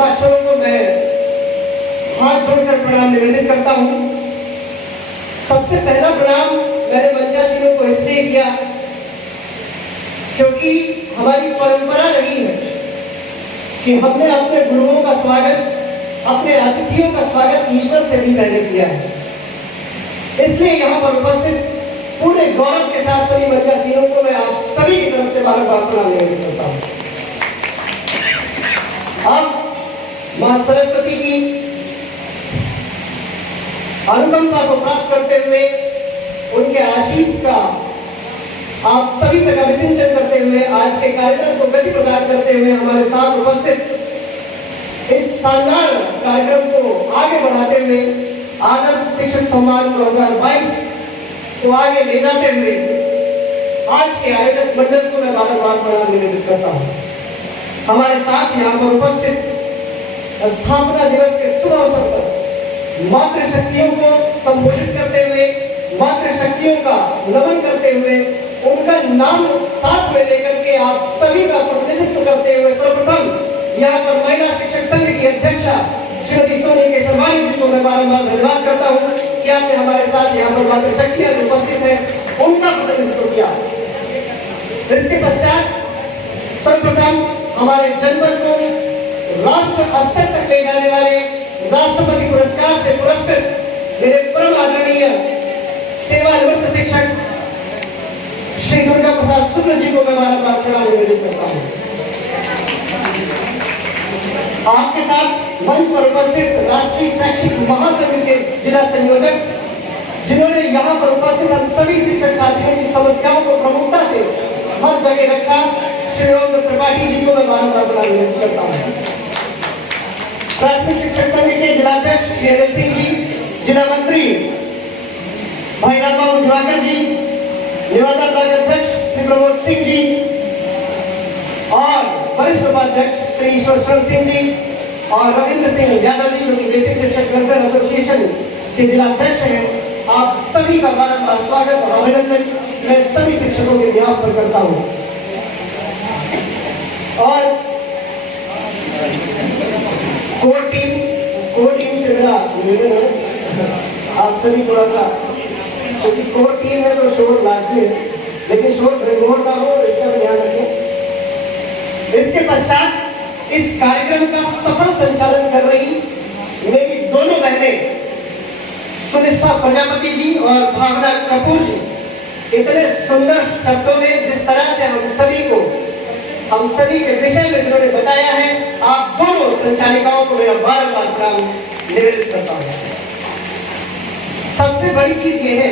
हस्ताक्षरों को मैं हाथ जोड़कर प्रणाम निवेदित करता हूँ। सबसे पहला प्रणाम मैंने मंचासीनों को इसलिए किया क्योंकि हमारी परंपरा रही है कि हमने अपने गुरुओं का स्वागत, अपने अतिथियों का स्वागत ईश्वर से भी पहले किया है। इसलिए यहाँ पर उपस्थित पूरे गौरव के साथ सभी मंचासीनों को मैं आप सभी की तरफ से बार-बार प्रणाम निवेदित करता हूँ। अब मां सरस्वती की अनुकंपा को प्राप्त करते हुए, उनके आशीष का आप सभी तक अभिसिंचन करते हुए, आज के कार्यक्रम को गति प्रदान करते हुए हमारे साथ उपस्थित इस शानदार कार्यक्रम को आगे बढ़ाते हुए आदर्श शिक्षक सम्मान 2022 को आगे ले जाते हुए आज के आयोजक मंडल को मैं बार-बार प्रणाम निवेदित करता हूँ। हमारे साथ यहाँ पर उपस्थित स्थापना दिवस के शुभ अवसर पर मातृशक्तियों को संबोधित करते हुए, मातृशक्तियों का नमन करते हुए, उनका नाम साथ में लेकर के आप सभी का प्रतिनिधित्व करते हुए सर्वप्रथम यहाँ पर महिला शिक्षक संघ की अध्यक्षा श्रीमती सोनी केसरवानी जी को मैं बार-बार धन्यवाद करता हूँ कि आपने हमारे साथ यहाँ पर मातृशक्तियां जो उपस्थित है उनका प्रतिनिधित्व किया। इसके पश्चात सर्वप्रथम हमारे जनपद को राष्ट्र स्तर तक ले जाने वाले राष्ट्रपति पुरस्कार से पुरस्कृत मेरे परम आदरणीय सेवानिवृत्त शिक्षक श्री दुर्गा प्रसाद शुक्ल जी को मैं बार-बार प्रणाम निवेदित करता हूँ। आपके साथ मंच पर उपस्थित राष्ट्रीय शैक्षिक महासंघ के जिला संयोजक, जिन्होंने यहाँ पर उपस्थित हम सभी शिक्षक साथियों की समस्याओं को प्रमुखता से हर जगह रखा, श्री रविंद्र त्रिपाठी जी को मैं बार-बार प्रणाम निवेदित करता हूँ। प्राथमिक शिक्षक संघ के जिलाध्यक्ष श्री अनिल सिंह जी, जिला मंत्री भाई रामबाबू दिवाकर जी, निवादा ब्लॉक अध्यक्ष श्री प्रमोद सिंह जी और वरिष्ठ उपाध्यक्ष श्री ईश्वर शरण सिंह जी और रविंद्र सिंह यादव जी, जो कि बेसिक शिक्षक वेलफेयर एसोसिएशन के जिला अध्यक्ष हैं, आप सभी का बार-बार स्वागत और अभिनंदन मैं सभी शिक्षकों के बिहाफ पर करता हूँ। और कोर टीम से मेरा निवेदन है, आप सभी थोड़ा सा, क्योंकि कोर टीम में तो शोर लाजमी है, लेकिन शोर भरमोर ना हो, इसका भी ध्यान रखें। इसके पश्चात इस कार्यक्रम का सफल संचालन कर रही मेरी दोनों बहनें सुनिष्ठा प्रजापति जी और भावना कपूर जी, इतने सुंदर शब्दों में जिस तरह से हम सभी के विषय में जिन्होंने बताया है, आप दोनों संचालिकाओं को मेरा बार-बार प्रणाम निवेदित करता हूँ। सबसे बड़ी चीज ये है,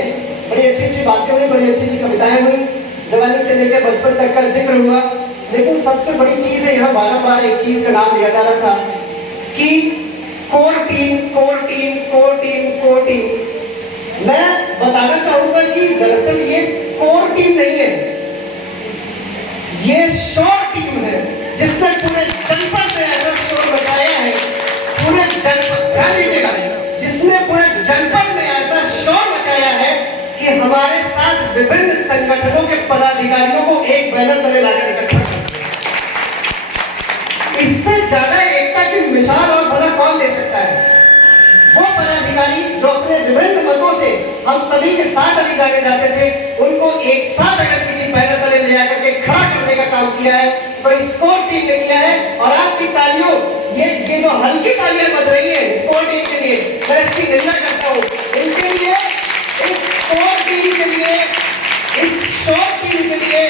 बड़ी अच्छी बातें हुई, बड़ी अच्छी कविताएं हुई, जवानी से लेकर बचपन तक का जिक्र हुआ, लेकिन सबसे बड़ी चीज है यहाँ बार-बार एक चीज का नाम लिया जा रहा था कि कोर टीम। मैं बताना चाहूंगा कि दरअसल ये कोर टीम नहीं है, ये शोर टीम है, जिसने पूरे जनपद में ऐसा शोर मचाया है, पूरे जनपद, ध्यान दीजिएगा, जिसने पूरे जनपद में ऐसा शोर मचाया है कि हमारे साथ विभिन्न संगठनों के पदाधिकारियों को एक बैनर तले लाकर इकट्ठा कर। इससे ज्यादा एकता की मिसाल और भला कौन दे सकता है? वो पदाधिकारी जो अपने विभिन्न मतों से हम सभी के साथ अभी जाने जाते थे, उनको एक साथ अगर किसी बैनर तले ले जाकर के खड़ा करने का काम किया है, तो इस कोर टीम ने किया है। और आपकी तालियों, ये जो हल्की तालियां बज रही है इस कोर टीम के लिए, मैं इसकी निंदा करता हूँ। इनके लिए, इस कोर टीम के लिए, इस शोर टीम के लिए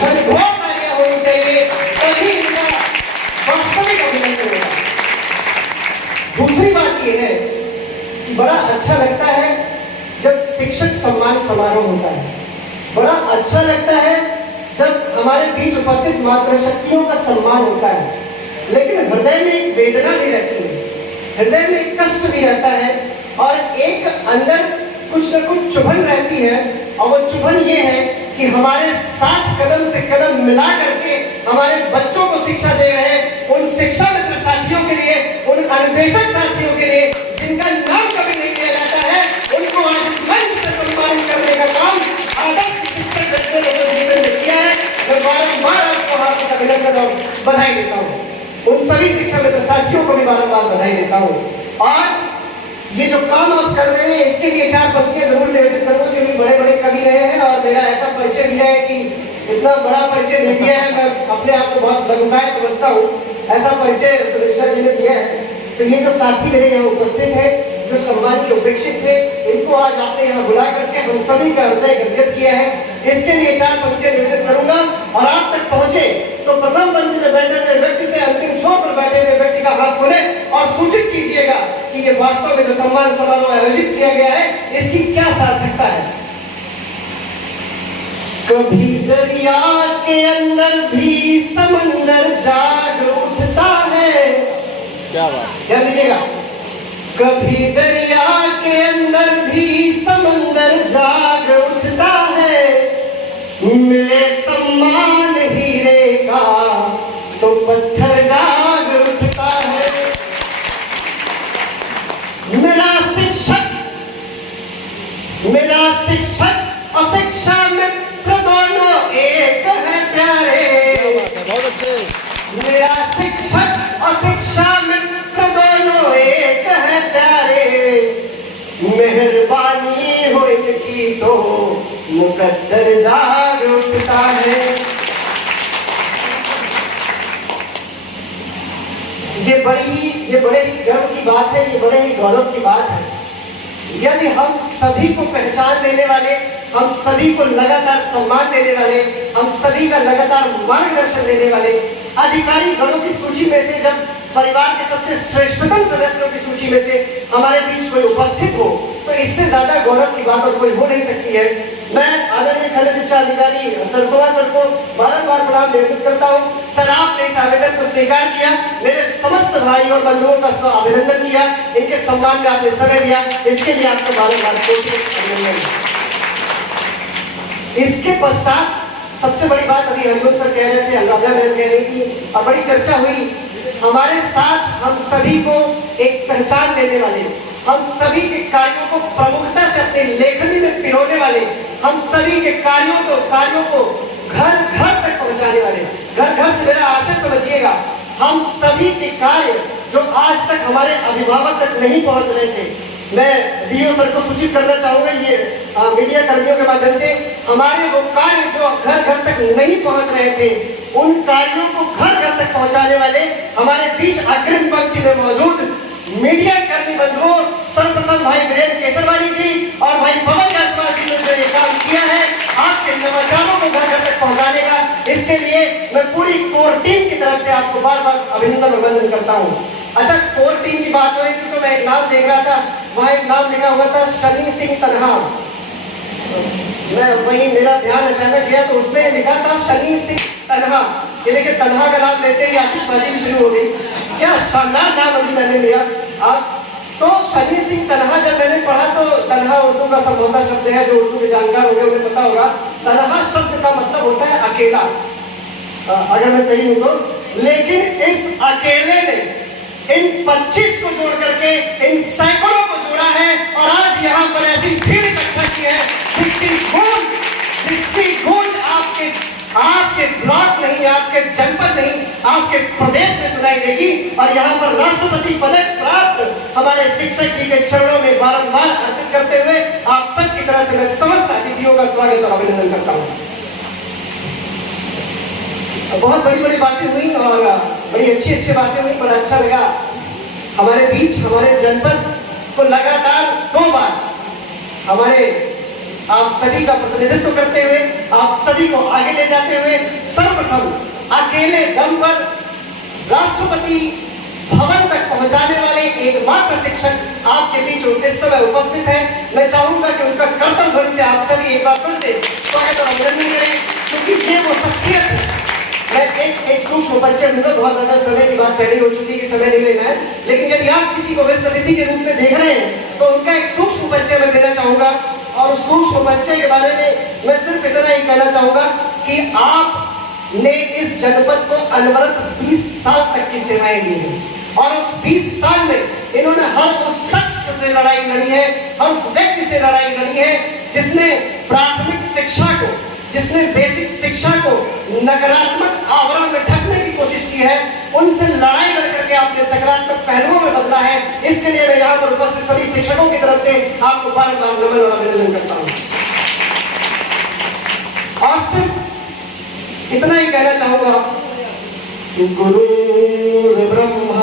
भरपूर तालियां होनी चाहिए, तभी इनका वास्तविक अभिनंदन होगा। दूसरी बात यह है कि बड़ा अच्छा लगता है जब शिक्षक सम्मान समारोह होता है, बड़ा अच्छा लगता है जब हमारे बीच उपस्थित मातृशक्तियों का सम्मान होता है, लेकिन हृदय में एक वेदना भी रहती है, हृदय में कष्ट भी रहता है और एक अंदर कुछ न कुछ चुभन रहती है। और वो चुभन ये है कि हमारे साथ कदम से कदम मिला करके हमारे बच्चों को शिक्षा दे रहे उन शिक्षा मित्र साथियों के लिए, उन अनुदेशक साथियों के लिए जिनका नाम कभी नहीं लिया जाता है, उनको आज मंच से सम्मानित करने का काम आदर्श शिक्षक ने किया है। मैं बारंबार आपको हार्दिक अभिनंदन और बधाई देता हूँ। उन सभी शिक्षा मित्र साथियों को भी बारंबार बधाई देता हूँ। और ये जो काम आप कर रहे हैं इसके लिए 4 पंक्तियां जरूर निवेदित करूंगा, क्योंकि बड़े बड़े कवि रहे हैं और मेरा ऐसा परिचय दिया है कि इतना बड़ा परिचय दे दिया है, मैं अपने आप को बहुत लघुकाय समझता हूँ, ऐसा परिचय सुरेश्वर जी ने दिया है। तो ये जो साथी मेरे यहाँ उपस्थित है, जो सम्मान के उपेक्षित थे, इनको आज आपने यहाँ बुला करके हम सभी का हृदय गदगद किया है। इसके लिए 4 पंक्तियां निवेदित करूंगा और आप तक पहुंचे तो प्रथम पंक्ति में बैठे हुए व्यक्ति से अंतिम छोर पर बैठे हुए व्यक्ति का हाथ खोले और सूचित कीजिएगा कि ये वास्तव में जो सम्मान समारोह आयोजित किया गया है इसकी क्या सार्थकता है। कभी दरिया के अंदर भी समंदर जाग उठता है। क्या बात, ध्यान दीजिएगा। कभी दरिया के अंदर भी समंदर जाग उठता है, मिले सम्मान हीरे का तो पत्थर जाग उठता है। मेरा शिक्षक और शिक्षा मित्र दोनों एक है प्यारे। बहुत अच्छे। मेरा शिक्षक और शिक्षा मित्र दोनों एक है प्यारे, मेहरबानी हो इनकी तो मुकद्दर जाग उठता है। ये बड़े ही गर्व की बात है, ये बड़े ही गौरव की बात है। यदि हम सभी को पहचान देने वाले, हम सभी को लगातार सम्मान देने वाले, हम सभी का लगातार मार्गदर्शन देने वाले अधिकारी गणों की सूची में से जब परिवार के सबसे श्रेष्ठतम सदस्यों की सूची में से हमारे बीच कोई उपस्थित हो तो इससे ज्यादा गौरव की बात और कोई हो नहीं सकती है। मैं आदरणीय खंड शिक्षा अधिकारी सरसोवा सर को बारंबार प्रणाम निवेदित करता हूँ। सर, आपने इस आवेदन को स्वीकार किया, मेरे समस्त भाई और बंधुओं का अभिनंदन किया, इनके सम्मान में आपने समय दिया, इसके लिए आपको बारंबार अभिनंदन। इसके पश्चात सबसे बड़ी बात अभी हरिओम सर कह रहे थे, अनुराधा बहन कह रही थी और बड़ी चर्चा हुई, हमारे साथ हम सभी को एक पहचान देने वाले, हम सभी के कार्यों को प्रमुखता से अपनी लेखनी में पिरोने वाले, हम सभी के कार्यों को घर घर तक पहुंचाने वाले। घर घर से मेरा आशय समझिएगा, हम सभी के कार्य जो आज तक हमारे अभिभावक तक नहीं पहुंच रहे थे, मैं डीओ सर को सूचित करना चाहूंगा, ये मीडिया कर्मियों के माध्यम से हमारे वो कार्य जो घर घर तक नहीं पहुंच रहे थे, उन कार्यों को घर घर तक पहुंचाने वाले हमारे बीच अग्रिम पंक्ति में मौजूद मीडिया कर्मी बंधुओं, सर्वप्रथम भाई वीरेंद्र केसरवानी जी और भाई पवन जायसवाल जी ने जो ये काम किया है आपके समाचारों को घर घर तक पहुंचाने का, इसके लिए मैं पूरी कोर टीम की तरफ से आपको बार बार अभिनंदन और वंदन करता हूँ। अच्छा, कोर टीम की बात हो रही थी तो मैं एक नाम देख रहा था, वहाँ एक नाम लिखा हुआ था शनि सिंह तन्हा। मैं वही मेरा ध्यान अचानक गया तो उसमें लिखा था शनि सिंह तन्हा। ये देखिए, तन्हा का नाम लेते ही आतिशबाजी भी शुरू हो गई। क्या शानदार नाम अभी मैंने लिया। तो शनि सिंह तन्हा जब मैंने पढ़ा तो तन्हा उर्दू का संबोधन शब्द है, जो उर्दू के जानकार होंगे उन्हें पता होगा। तन्हा शब्द का मतलब होता है अकेला, अगर मैं सही हूं तो। लेकिन इस अकेले ने इन 25 को जोड़ करके इन सैकड़ों को जोड़ा है और आज यहाँ पर ऐसी भीड़ इकट्ठा की है जिसकी गूंज आपके ब्लॉक नहीं, आपके जनपद नहीं, आपके प्रदेश में सुनाई देगी। और यहाँ पर राष्ट्रपति पदक प्राप्त हमारे शिक्षक जी के चरणों में बारंबार अर्पित करते हुए आप सबकी तरह से मैं समस्त अतिथियों का स्वागत और अभिनंदन करता हूँ। बहुत बड़ी बड़ी बातें हुई और बड़ी अच्छी बातें हुई, बड़ा अच्छा लगा। हमारे बीच हमारे जनपद को लगातार 2 बार हमारे आप सभी का प्रतिनिधित्व करते हुए, आप सभी को आगे ले जाते हुए सर्वप्रथम अकेले दम पर राष्ट्रपति भवन तक पहुंचाने वाले एकमात्र शिक्षक आपके बीच इस समय उपस्थित है। मैं चाहूंगा कि उनका करतल ध्वनि से आप सभी एक बार फिर से स्वागत और अभिनंदन करें, क्योंकि ये वो शख्सियत है। मैं एक सूक्ष्म परिचय दूंगा, बहुत ज्यादा समय की बात पहले हो चुकी है, समय नहीं लेना है, लेकिन यदि आप किसी को विश्व अतिथि के रूप में देख रहे हैं तो उनका एक सूक्ष्म परिचय मैं देना चाहूंगा। और उस सूक्ष्म परिचय के बारे में मैं सिर्फ इतना ही कहना चाहूंगा कि आपने इस जनपद को अनवरत 20 साल तक की सेवाएं दी हैं और उस 20 साल में इन्होंने हर उस शख्स से लड़ाई लड़ी है, हर उस व्यक्ति से लड़ाई लड़ी है जिसने प्राथमिक शिक्षा को जिसने बेसिक शिक्षा को नकारात्मक आवरण में ढकने की कोशिश की है, उनसे लड़ाई लड़ करके आपने सकारात्मक पहलुओं में बदला है। इसके लिए मैं यहाँ पर उपस्थित सभी शिक्षकों की तरफ से आपको बार-बार नमन और अभिनंदन करता हूँ। और सिर्फ इतना ही कहना चाहूंगा, गुरुर्ब्रह्मा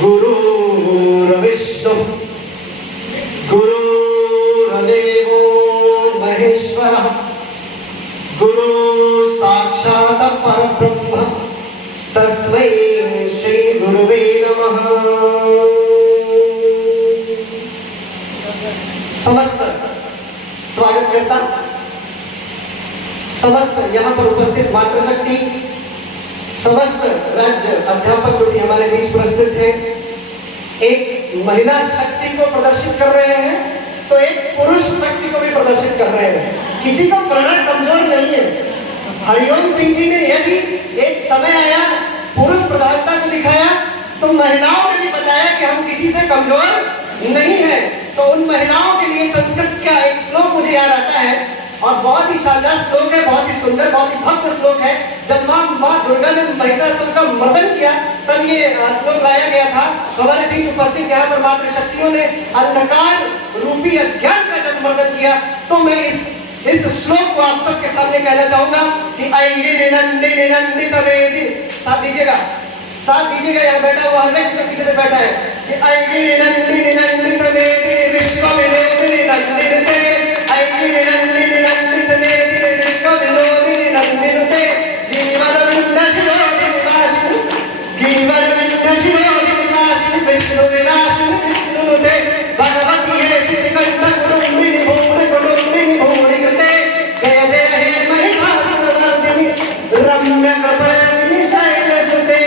गुरुर्विष्णु गुरुर्देवो महेश्वरः गुरु साक्षात् परब्रह्म तस्मै श्री गुरुवे नमः। समस्त स्वागत करता समस्त यहाँ पर उपस्थित मातृशक्ति, समस्त राज्य अध्यापक जो भी हमारे बीच प्रस्तुत हैं, एक महिला शक्ति को प्रदर्शित कर रहे हैं तो एक पुरुष शक्ति को भी प्रदर्शित कर रहे हैं। किसी को प्रणय कमजोर नहीं है। हरिओम सिंह जी ने यदि एक समय आया पुरुष प्रधानता को दिखाया तो महिलाओं ने भी बताया कि हम किसी से कमजोर नहीं है। तो उन महिलाओं के लिए संस्कृत का एक श्लोक मुझे याद आता है और बहुत ही शानदार श्लोक है, बहुत ही सुंदर, बहुत ही भव्य श्लोक है। जब माँ दुर्गा ने महिषासुर का मर्दन किया तब ये श्लोक लाया गया था। हमारे बीच उपस्थित यहाँ पर मातृशक्तियों ने अंधकार रूपी अज्ञान का जब मर्दन किया तो मैं इस श्लोक को आप सबके सामने कहना चाहूंगा कि आइए नंदे नंदित वेदी। साथ दीजिएगा यहाँ बैठा हुआ हर व्यक्ति जो पीछे बैठा है कि आइए नंदे नंदित वेदी विश्व विनोदिनी नंदिते आइए नंदे नंदित वेदी विश्व विनोदिनी नंदिते गिरिवर विंध्यशिरोधि निवासिनी गिरिवर विंध्यशिरोधि निवासिनी विष्णु विलासिनी विष्णुते भगवती हे सिद्धिकंठ कुटुंबिनी भूरि कृते जय जय हे महिषासुरमर्दिनी रम्य कपर्दिनी शैलसुते।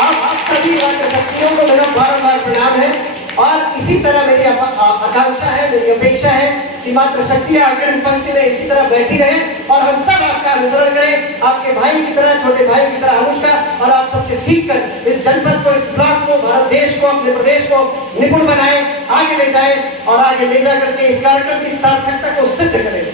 आप सभी मातृशक्तियों को मेरा बार-बार प्रणाम है और इसी तरह मेरी आकांक्षा है, मेरी अपेक्षा है कि मातृशक्तियां अग्रिम पंक्ति में इसी तरह बैठी रहें और हम सब आपका अनुसरण करें, आपके भाई की तरह, छोटे भाई की तरह अनुष्का, और आप सबसे सीखकर इस जनपद को, इस ब्लॉक को, भारत देश को, अपने प्रदेश को निपुण बनाएं, आगे ले जाएं और आगे ले जा करके इस कार्यक्रम की सार्थकता को सिद्ध करें।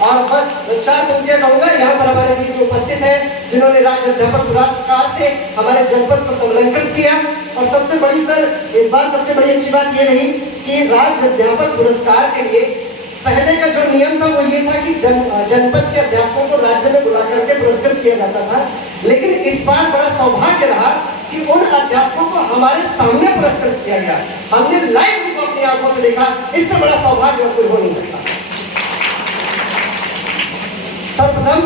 और बस 4 पंक्तियां कहूंगा। यहाँ पर हमारे बीच उपस्थित है जिन्होंने राज्य अध्यापक पुरस्कार से हमारे जनपद को संलग्न किया। और सबसे बड़ी सर इस बार सबसे बड़ी अच्छी बात ये रही कि राज्य अध्यापक पुरस्कार के लिए पहले का जो नियम था वो ये था कि जनपद के अध्यापकों को राज्य में बुला करके पुरस्कृत किया जाता था, लेकिन इस बार बड़ा सौभाग्य रहा कि उन अध्यापकों को हमारे सामने पुरस्कृत किया गया। हमने लाइव उनको अपनी आंखों से देखा, इससे बड़ा सौभाग्य कोई हो नहीं सकता। सर्वप्रथम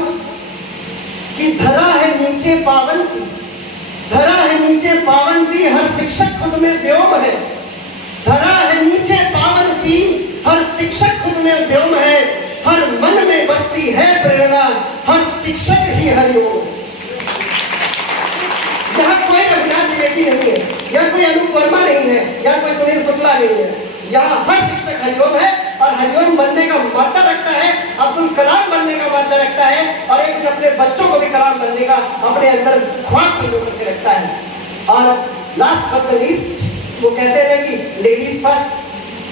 कि धरा है नीचे पावन सी, धरा है नीचे पावन सी, हर शिक्षक खुद में व्योम है। धरा है नीचे पावन सी, हर शिक्षक खुद में व्योम है। हर मन में बसती है प्रेरणा, हर शिक्षक ही हरिओम। यहाँ कोई रघुनाथ द्विवेदी नहीं है, यहाँ कोई अनूप वर्मा नहीं है, यहाँ कोई सुनील शुक्ला नहीं है। यहाँ हर शिक्षक हरिओम है और हरिओम बनने का मादा रखता है, अब्दुल कलाम बनने का मादा रखता है और एक दिन अपने बच्चों को भी कलाम बनने का अपने अंदर ख्वाब संजो करके रखता है। और लास्ट बट द लीस्ट वो कहते हैं कि ladies first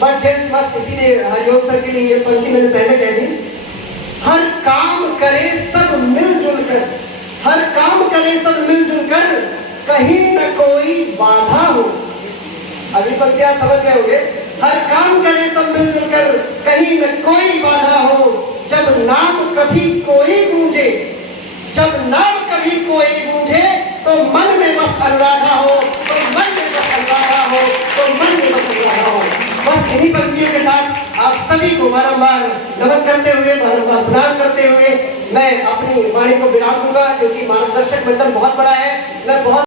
but gents first, इसीलिए हरिओम सर के लिए ये पंक्ति मैंने पहले कह दी। हर काम करे सब मिलजुल कर, हर काम करे सब मिलजुल कर, कहीं न कोई बाधा हो। अगली पंक्ति आप समझ गए होंगे। हर काम करे सब मिलजुल कर, कहीं न कोई बाधा हो। जब नाम कभी कोई गूंजे, जब नाम कभी कोई गूंजे, तो मन में बस अनुराधा हो, तो मन में बस अनुराधा हो, तो मन में बस अनुराधा हो। बस इन्हीं पंक्तियों के साथ आप सभी को बारंबार नमन करते हुए, बारंबार प्रणाम करते हुए मैं अपनी वाणी को विराम दूंगा, क्योंकि मार्गदर्शक मंडल बहुत बड़ा है। मैं बहुत